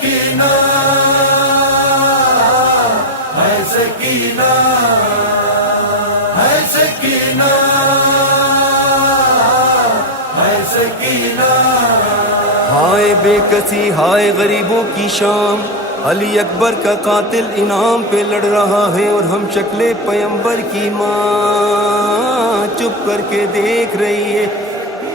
سکینہ ہے سکینہ ہے سکینہ ہے سکینہ. ہائے بے کسی ہائے غریبوں کی شام، علی اکبر کا قاتل انعام پہ لڑ رہا ہے اور ہم شکل پیمبر کی ماں چپ کر کے دیکھ رہی ہے.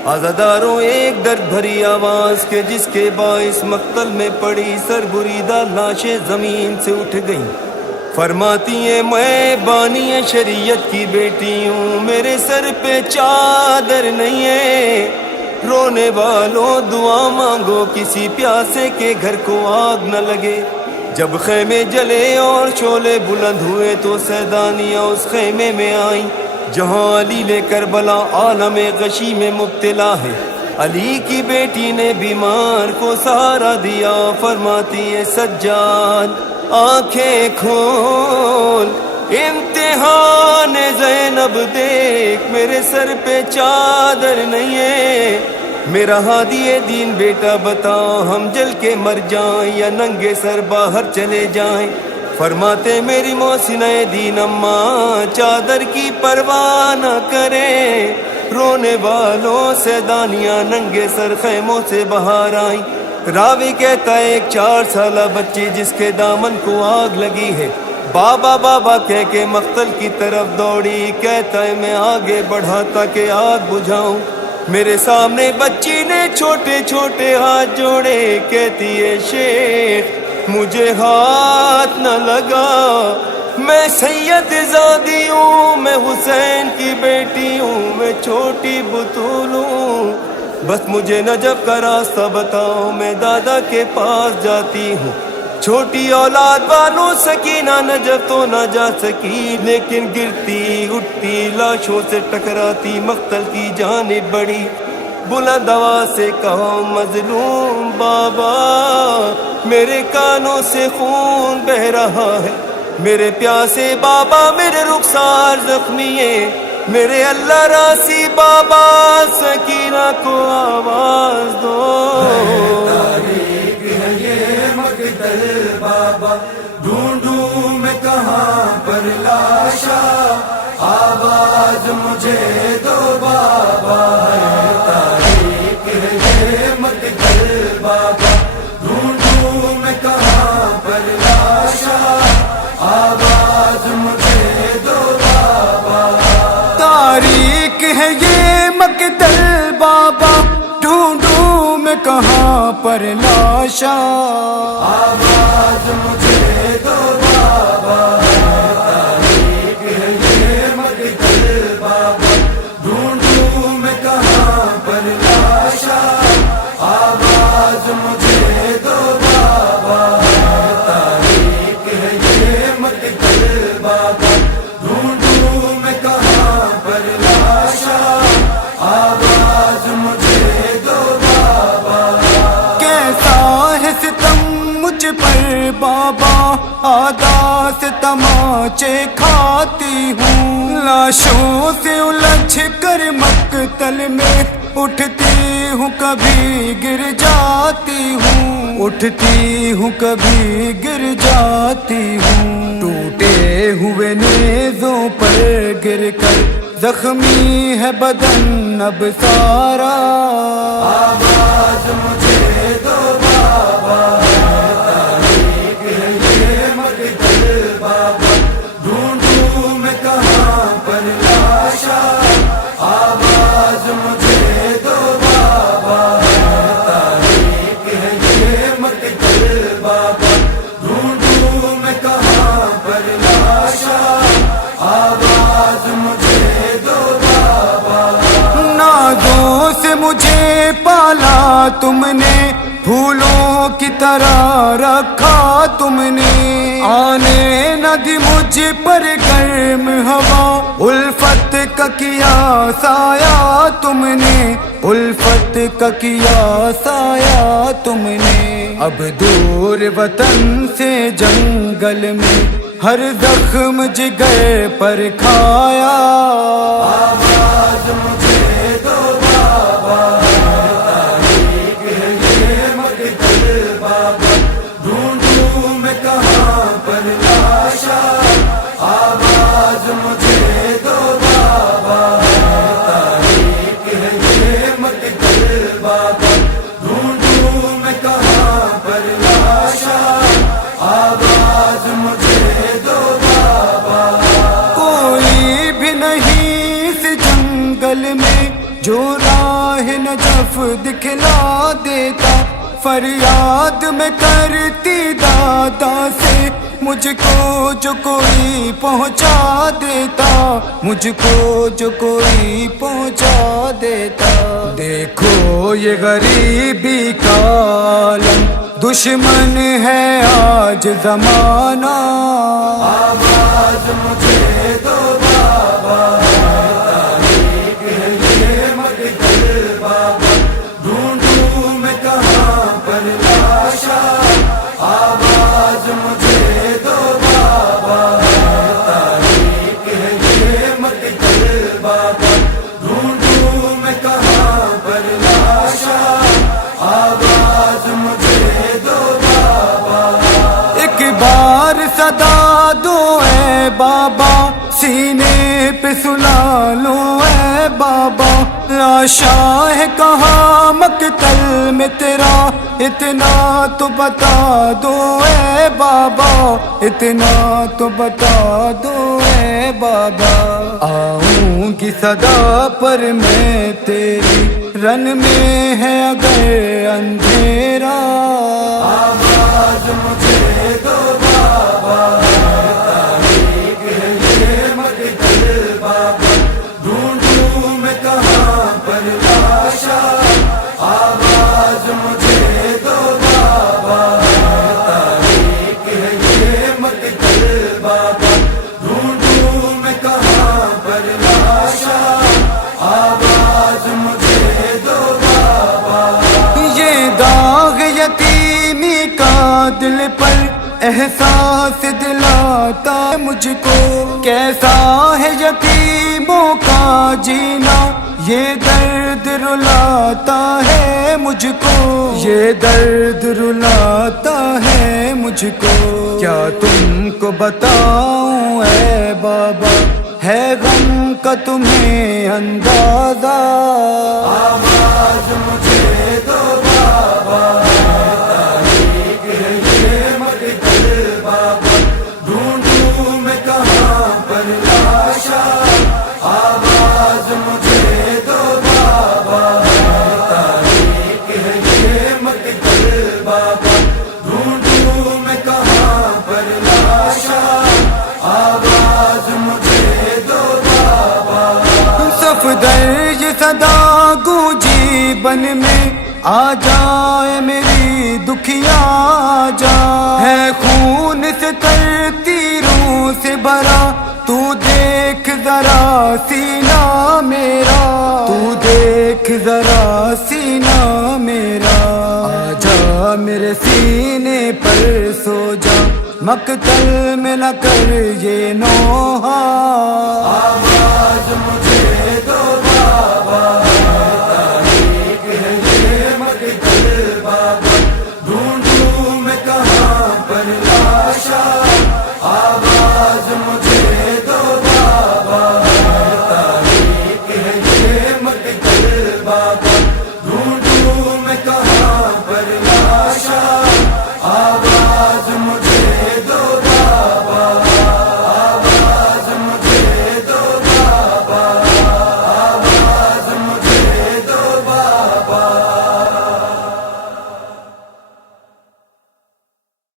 عزاداروں ایک درد بھری آواز کے جس کے باعث مقتل میں پڑی سربریدہ لاشیں زمین سے اٹھ گئیں. فرماتی ہیں میں بانی شریعت کی بیٹی ہوں، میرے سر پہ چادر نہیں ہے. رونے والوں دعا مانگو کسی پیاسے کے گھر کو آگ نہ لگے. جب خیمے جلے اور شعلے بلند ہوئے تو سیدانیاں اس خیمے میں آئیں جہاں علی نے کربلا عالم غشی میں مبتلا ہے. علی کی بیٹی نے بیمار کو سہارا دیا. فرماتی ہے سجاد آنکھیں کھول، امتحان زینب دیکھ، میرے سر پہ چادر نہیں ہے. میرا ہادی دین بیٹا بتا ہم جل کے مر جائیں یا ننگے سر باہر چلے جائیں. فرماتے میری محسنہ دین اماں چادر کی پرواہ نہ کریں. رونے والوں سے دانیاں ننگے سر خیموں سے باہر آئیں. راوی کہتا ہے ایک 4 سالہ بچی جس کے دامن کو آگ لگی ہے بابا بابا کہہ کے مقتل کی طرف دوڑی. کہتا ہے میں آگے بڑھا تاکہ آگ بجھاؤں. میرے سامنے بچی نے چھوٹے چھوٹے ہاتھ جوڑے. کہتی ہے شیخ مجھے ہاتھ نہ لگا، میں سید زادی ہوں، میں حسین کی بیٹی ہوں، میں چھوٹی بطول ہوں. بس مجھے نجف کا راستہ بتاؤ، میں دادا کے پاس جاتی ہوں. چھوٹی اولاد والوں سکینہ نجف تو نہ جا سکی، لیکن گرتی اٹھتی لاشوں سے ٹکراتی مقتل کی جانب بڑھی. بلند آواز سے کہا مظلوم بابا، میرے کانوں سے خون بہ رہا ہے. میرے پیاسے بابا میرے رخسار زخمی ہے. میرے اللہ راسی بابا سکینہ کو آواز دو. تاریخ ہے یہ مقتل بابا، ڈھونڈوں میں کہاں پر لاشا، آواز مجھے دو بابا. تاریخ ہے یہ مقتل بابا، ڈھونڈوں میں کہاں پر لاشا، آواز مجھے دو بابا. تاریخ ہے یہ مقتل بابا، ڈھونڈوں میں کہاں پر لاشا، آواز مجھے دو بابا. تاریخ ہے یہ مقتل بابا، ڈھونڈوں میں کہاں پر لاشا، آواز مجھے دو بابا. تاریخ ہے یہ مقتل بابا، ڈھونڈوں میں کہاں پر لاشا، آواز مجھے دو بابا. کیسا ہے ستم مجھ پر بابا، آدھا سے تماچے کھاتی ہوں. لاشوں سے الجھ کر مقتل میں اٹھتی ہوں کبھی گر جاتی ہوں، اٹھتی ہوں کبھی گر جاتی ہوں. ٹوٹے ہوئے نیزوں پر گر کر زخمی ہے بدن اب سارا، آواز مجھے دو بابا. تاریخ ہے یہ مقتل بابا، ڈھونڈوں میں کہاں پر لاشا، آواز مجھے دو بابا. تاریخ ہے یہ مقتل بابا، ڈھونڈوں میں کہاں پر لاشا، آواز مجھے دو بابا. نازوں سے مجھے پالا تم نے، پھولوں کی طرح رکھا تم نے، آنے نہ دی مجھ پر گرم ہوا، الفت کا کیا سایہ تم نے، الفت کا کیا سایہ تم نے. اب دور وطن سے جنگل میں ہر زخم جگر پر کھایا، آواز مجھے دو بابا. تاریخ ہے یہ مقتل بابا، جو راہ نجف دکھلا دیتا، فریاد میں کرتی دادا سے مجھ کو جو کوئی پہنچا دیتا، مجھ کو جو کوئی پہنچا دیتا۔ دیکھو یہ غریبی کا عالم، دشمن ہے آج زمانہ، آواز مجھے دو بابا، تاریخ ہے یہ مقتل بابا، ڈھونڈوں میں کہاں پر لاشا، آواز مجھے دو بابا، تاریخ ہے یہ مقتل بابا، ڈھونڈوں میں کہاں پر لاشا، آواز مجھے دو بابا۔ ایک بار صدا دو اے بابا، سینے پہ سلا لو اے بابا، لاشا ہے کہاں مقتل میں تیرا، اتنا تو بتا دو اے بابا، اتنا تو بتا دو اے بابا۔ آؤں گی صدا پر میں تیری، رن میں ہے اگر اندھیرا، آواز مجھے دو بابا، تاریخ ہے یہ مقتل بابا، ڈھونڈوں میں کہاں پر لاشا، آواز مجھے دو بابا، تاریخ ہے یہ مقتل بابا، ڈھونڈوں میں کہاں پر لاشا، آواز مجھے دو بابا۔ یہ داغ یتیمی کا دل پر احساس دلاتا مجھ کو، کیسا ہے یتیموں کا جینا، یہ درد رلاتا ہے مجھ کو، یہ درد رلاتا ہے مجھ کو۔ کیا تم کو بتاؤں اے بابا، ہے غم کا تمہیں اندازہ، آواز مجھے دو بابا، تاریخ ہے یہ مقتل بابا، ڈھونڈوں میں کہاں پر لاشا، آواز مجھے دو بابا، تاریخ ہے یہ مقتل بابا، ڈھونڈوں میں کہاں پر لاشا، آواز مجھے دو بابا۔ صفدر یہ صدا گونجی بن میں، آ جائے میری دکھیا آ جا، ہے خون سے تر تیروں سے بھرا، تو دیکھ ذرا سینہ میرا، تو دیکھ ذرا سینہ میرا، آ جا میرے سینے پر سو جا، مقتل میں نہ کر یہ نوحہ، آواز مجھے دو بابا،